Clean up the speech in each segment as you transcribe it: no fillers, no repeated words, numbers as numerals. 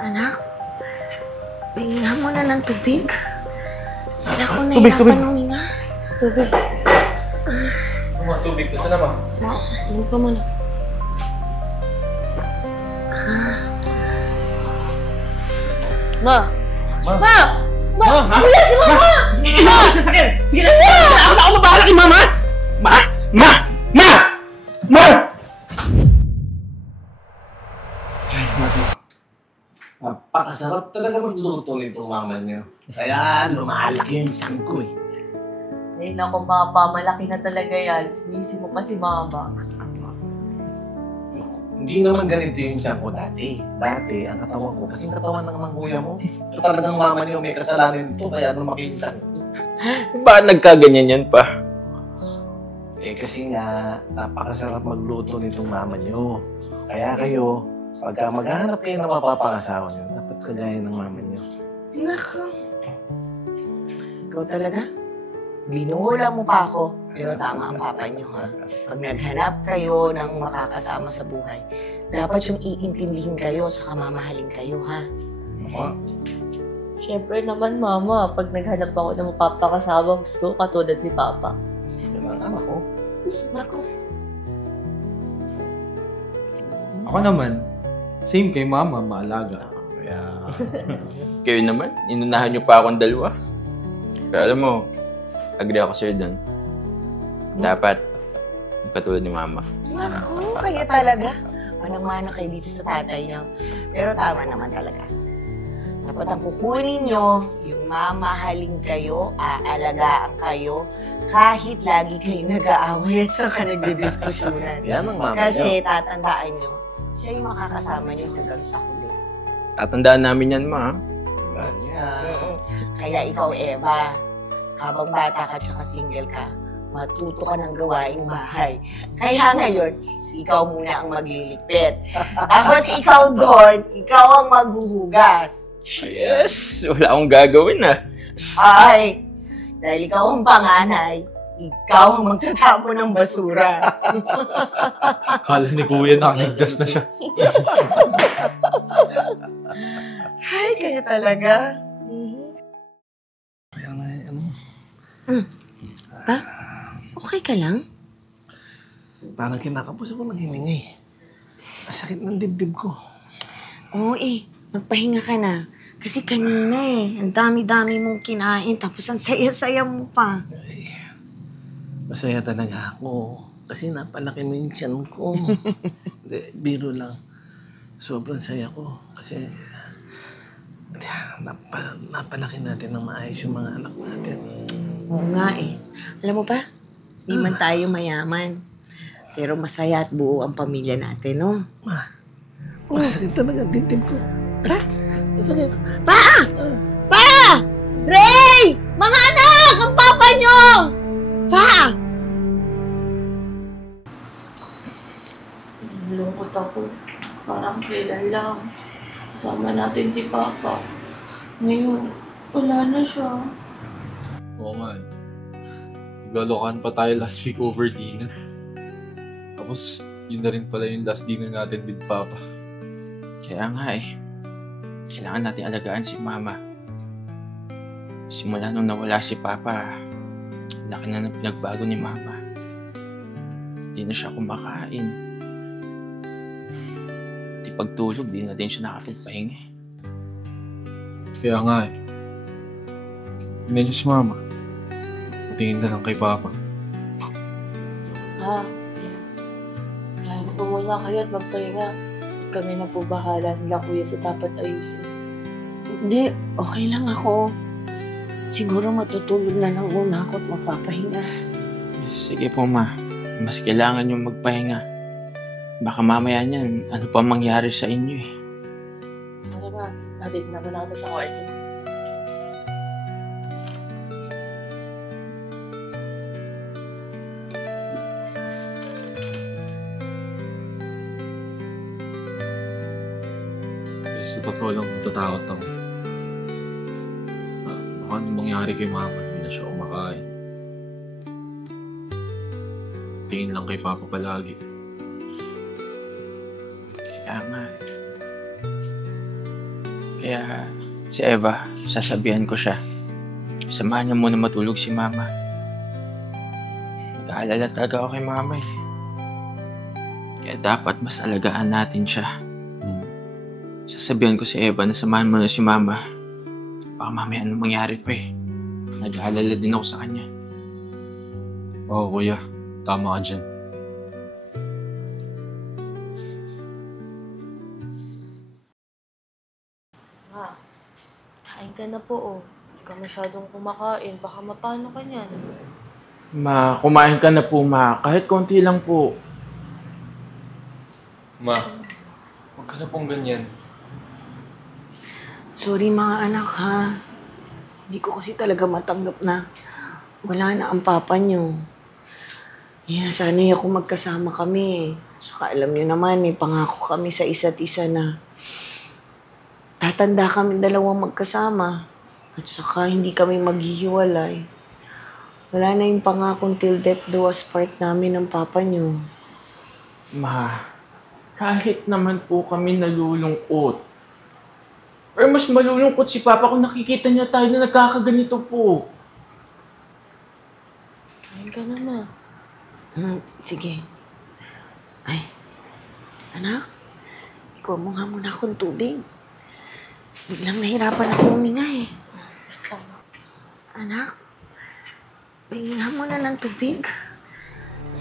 Anak, pahinga mo na ng tubig. Anak ko, nahirapan huminga. Tubig. Tubig. Ito na, ma. Inom ka muna. Ma! Ma! Ma! Wala si Mama! Ma! Sasakyan! Sige na! Ako na ako mabahala kay Mama! Ma! Ma! Ma! Ma! Ay, Mako. Napakasarap talaga magluto nitong mama niyo. Kaya lumahalak yung tiyan ko eh. Ay, naku, Papa. Malaki na talaga yan. Squeezy mo pa si Mama. Hindi naman ganito yung tiyan ko dati. Dati, ang katawan ko, kasi yung katawan ng kuya mo. Ito talagang mama niyo, may kasalanan ito, kaya lumaki yung tiyan. Bakit nagkaganyan yan pa? Eh kasi nga, napakasarap magluto nitong mama niyo. Kaya kayo, pagka maghahanap kayo ng mapapangasawa niyo, dapat kagaya ng mama niyo. Nako. Ikaw talaga? Binuhula mo pa ako. Pero tama ang papa niyo, ha? Pag naghanap kayo ng makakasama sa buhay, dapat yung iintindihin kayo sa mamahalin kayo, ha? Mama, Siyempre naman, Mama. Pag naghanap ako ng mapapakasama, gusto ko katulad ni Papa. yun ang anak ko. Nako. Ako naman, same kay mama, maalaga. Kaya, Kayo naman, inunahan niyo pa akong dalawa. Pero alam mo, agree ako sa'yo dun. Dapat, yung katulad ni Mama. Nako, kaya talaga. Manang-mana kayo dito sa tatay niyo. Pero tama naman talaga. Dapat ang kukunin niyo, yung mamahalin kayo, aalagaan kayo, kahit lagi kayo nag-aaway at saka nagdidiskusyonan. yan ang mama Kasi niyo. tatandaan niyo, siya yung makakasama niyo hanggang sa huli. Tatandaan namin yan, Ma. Ganyan. Kaya ikaw, Eva, habang bata ka tsaka single ka, matuto ka ng gawaing bahay. Kaya ngayon, ikaw muna ang magliligpit. Tapos ikaw doon, ikaw ang maghuhugas. Yes! Wala akong gagawin, Ay, dahil ikaw ang panganay, ikaw ang magtatapon ng basura. Kala ni kuya nakaligtas na siya. Ay, kaya talaga. Kaya nga, ano, Okay ka lang? parang kinakapos ako ng hininga eh. Masakit ng dibdib ko. Oo magpahinga ka na. Kasi kanina ang dami-dami mong kinain, tapos ang saya-saya mo pa. Ay, masaya talaga ako. Kasi napalaki mo yung tiyan ko. Hindi, biro lang. Sobrang saya ko. Kasi napalaki natin ng maayos yung mga anak natin. Oo nga Alam mo ba, di man tayo mayaman. Pero masaya at buo ang pamilya natin, no? Masakit talaga ang dibdib ko. Masakit. Pa! Ray! Mga anak! Ang papa nyo! Pa! Lungkot ako. Parang kailan lang. Kasama natin si Papa. Ngayon, wala na siya. Oo nga eh. Naglolokohan pa tayo last week over dinner. Tapos, yun na rin pala yung last dinner natin with Papa. Kaya nga kailangan natin alagaan si Mama. Simula nung nawala si Papa, laki na ng pinagbago ni Mama. Di na siya kumakain. Di pagtulog, di na din siya nakapagpahinga. Kaya nga Tingnan niyo si Mama. Tingin na lang kay Papa. Kaya po muna kayo at magpahinga. Kami na po bahala nila kuya sa dapat ayusin. Hindi, okay lang ako. Siguro matutulog na lang muna ako at mapapahinga. Sige po, Ma. Mas kailangan yung magpahinga. Baka mamaya niyan, ano pa mangyari sa inyo eh. Tara na, natin na ako sa kwarto. Sa totoo lang, natatakot ako. Baka anong mangyari kay Mama, hindi na siya kumakain. Tingin lang kay Papa palagi. Kaya nga Kaya si Eva, sasabihan ko siya. Samahan niya muna matulog si Mama. Nag-aalala talaga ako kay Mama eh. Kaya dapat mas alagaan natin siya. Sasabihan ko si Eva na samahan muna si Mama. Baka mamaya anong mangyari pa eh. Nag-aalala din ako sa kanya. Oo, kuya. Tama ka dyan. Ma, kain ka na po oh. Hindi ka masyadong kumakain. Baka mapano ka niyan. Ma, kumain ka na po, Ma. Kahit konti lang po. Ma, huwag ka na pong ganyan. Sorry mga anak ha. Hindi ko kasi talaga matanggap na wala na ang papa niyo. Yeah, sana'y ako magkasama kami. Saka alam niyo naman, may pangako kami sa isa't isa na tatanda kami dalawang magkasama. At saka hindi kami maghihiwalay. Wala na yung pangakong till death do us part namin ng papa niyo. Ma, kahit naman po kami nalulungkot. Pero mas malulungkot si Papa kung nakikita niya tayo na nagkakaganito po. Kain ka na, Ma. Sige. Ay, anak, ikaw mo nga muna akong tubig. Biglang nahirapan ako huminga eh. Wait lang, Ma. Anak, pingin nga muna ng tubig.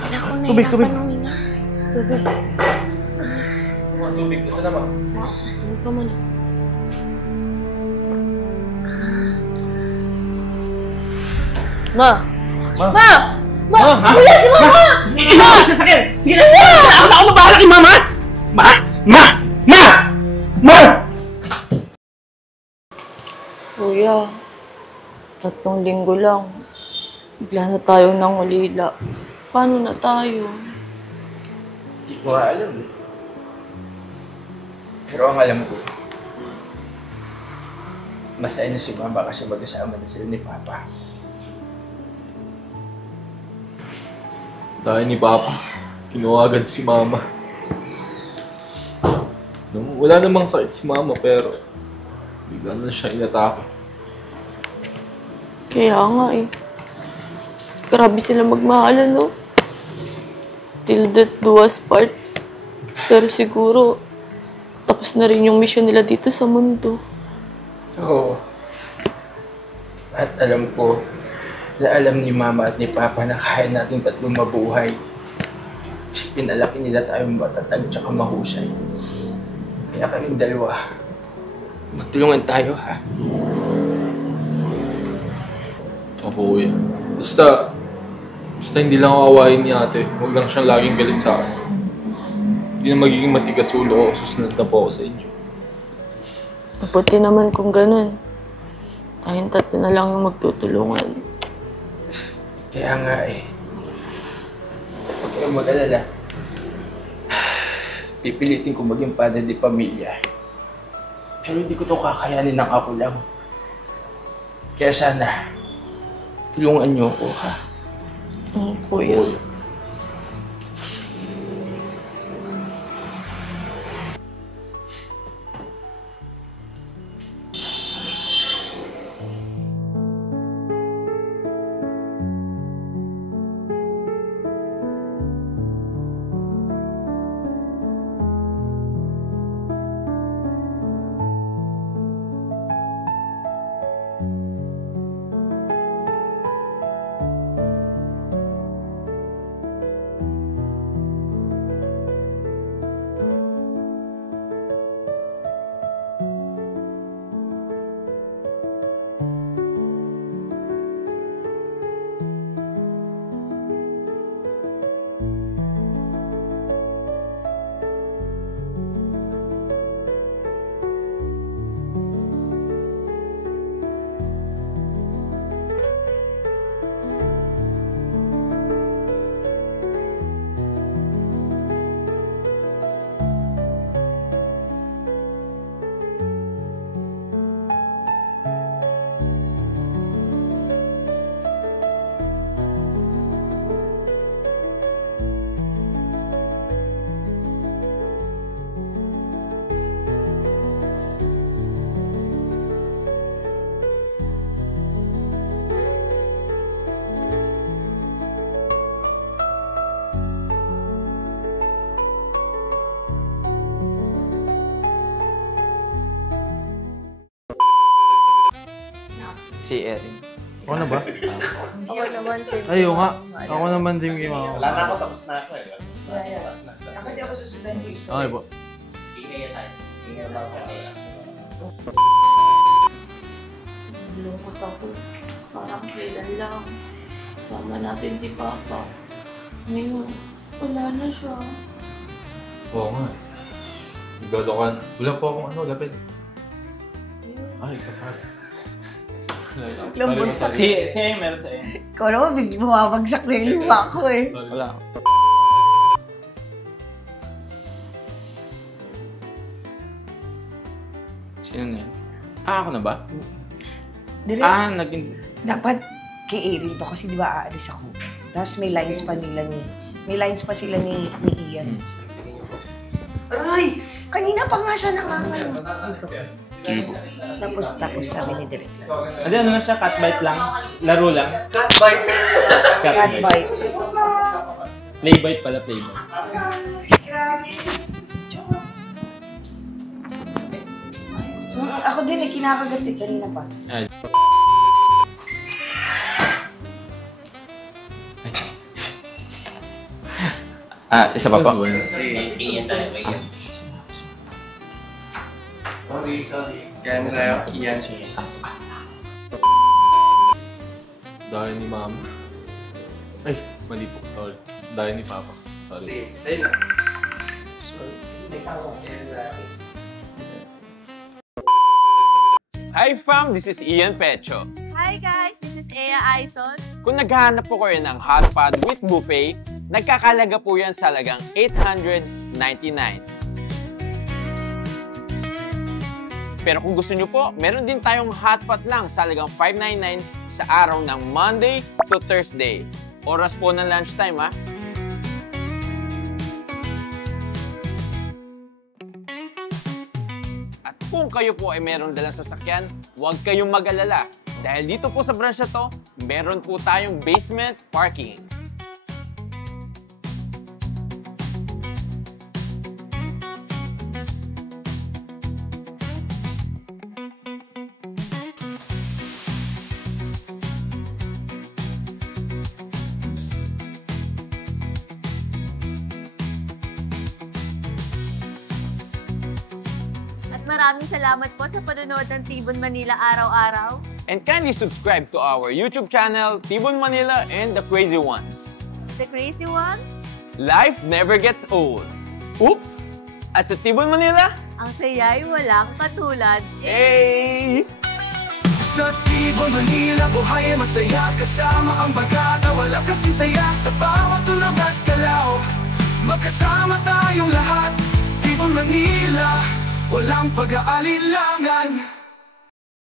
Bigla akong Tubig, nahirapan tubig. huminga. Tubig. Tubig ka na, ma. Tubig ka muna. Ma! Ma! Ma! Ma! Kuya, si Mama! Sige na! Sige na! Ako na ako mabahala kay Mama! Ma! Ma! Ma! Ma! Kuya, 3 linggo lang. Bigla na tayo nang ulila. Paano na tayo? Hindi ko nga alam eh. Pero ang alam ko, masaya na si Mama kasi magkasama na sila ni Papa. Dahil ni Papa, kinuha agad si Mama. Wala namang sakit si Mama pero bigla na siya inatake. Kaya nga eh. Grabe sila magmahalan, no? Till death do us part. Pero siguro, tapos na rin yung mission nila dito sa mundo. Oo. At alam ko, na alam ni Mama at ni Papa na kaya nating tatlong mabuhay. Kasi pinalaki nila tayong matatag tsaka mahusay. Kaya kaming dalawa, magtulungan tayo ha. Opo, kuya. Basta hindi lang ako awayin ni ate. Huwag lang siyang laging galit sa akin. Hindi na magiging matigas ulo ko. Susunod na po ako sa inyo. Mabuti naman kung ganun. Tayong tatlo na lang yung magtutulungan. Kaya nga eh. Huwag kayong mag-alala. Pipilitin ko maging padre de pamilya. Pero hindi ko to kakayanin ng ako lang. Kaya sana, tulungan niyo ako ha. Kuya. si Erin. Ako na ba? Ako naman si Ayaw nga. Ako naman din kay mama. Wala na ako, tapos na ako eh. Kasi ako susundan ko ito. Okay po. Lungkot ako. Parang kailan lang. Kasama natin si Papa. Ngayon, wala na siya. Oo nga. Nagdadakan. Wala po akong lapit. Ay, kasal. Lambot sa Siya meron sa iyo. Ikaw naman, biglang bumabagsak na yung lupa ko eh. Wala. Sino na yan? Ako na ba? Dire, Naging... dapat kay Erin to kasi di ba aalis ako. Tapos may lines pa nila ni... May lines pa sila ni Ian. Aray! Kanina pa nga siya nangangal. Dito. Sige po. Tapos sabi ni Direk. Ano na siya? Cat bite lang? Laro lang? Cat bite. Play bite pala, play bite. Ako din eh, kinakagat eh, kanina pa. Isa pa pa. Sorry. Kaya mo tayo, Ian siya. Dahil ni mama. Ay, mali po. Sorry. Dahil ni papa. Sorry. Sige, sa'yo na. Hi fam, this is Ian Pecho. Hi guys, this is Ea Aizon. Kung naghahanap po kayo ng hot pot with buffet, nagkakalaga po yan sa halagang $899. Pero kung gusto nyo po, meron din tayong hot pot lang sa halagang $599 sa araw ng Monday to Thursday. Oras po ng lunchtime ha. At kung kayo po ay meron dalang sasakyan, huwag kayong mag-alala. Dahil dito po sa branch na to, meron po tayong basement parking. At maraming salamat po sa panonood ng Tibon Manila araw-araw. And kindly subscribe to our YouTube channel, Tibon Manila and The Crazy Ones. The Crazy One, Life never gets old. Oops! At sa Tibon Manila, ang saya'y walang katulad. hey! Sa Tibon, Manila, buhay ay masaya. Kasama ang bagata, wala kasi saya. Sa bawat tulog at galaw, magkasama tayong lahat. Tibon, Manila, walang pag-aalilangan.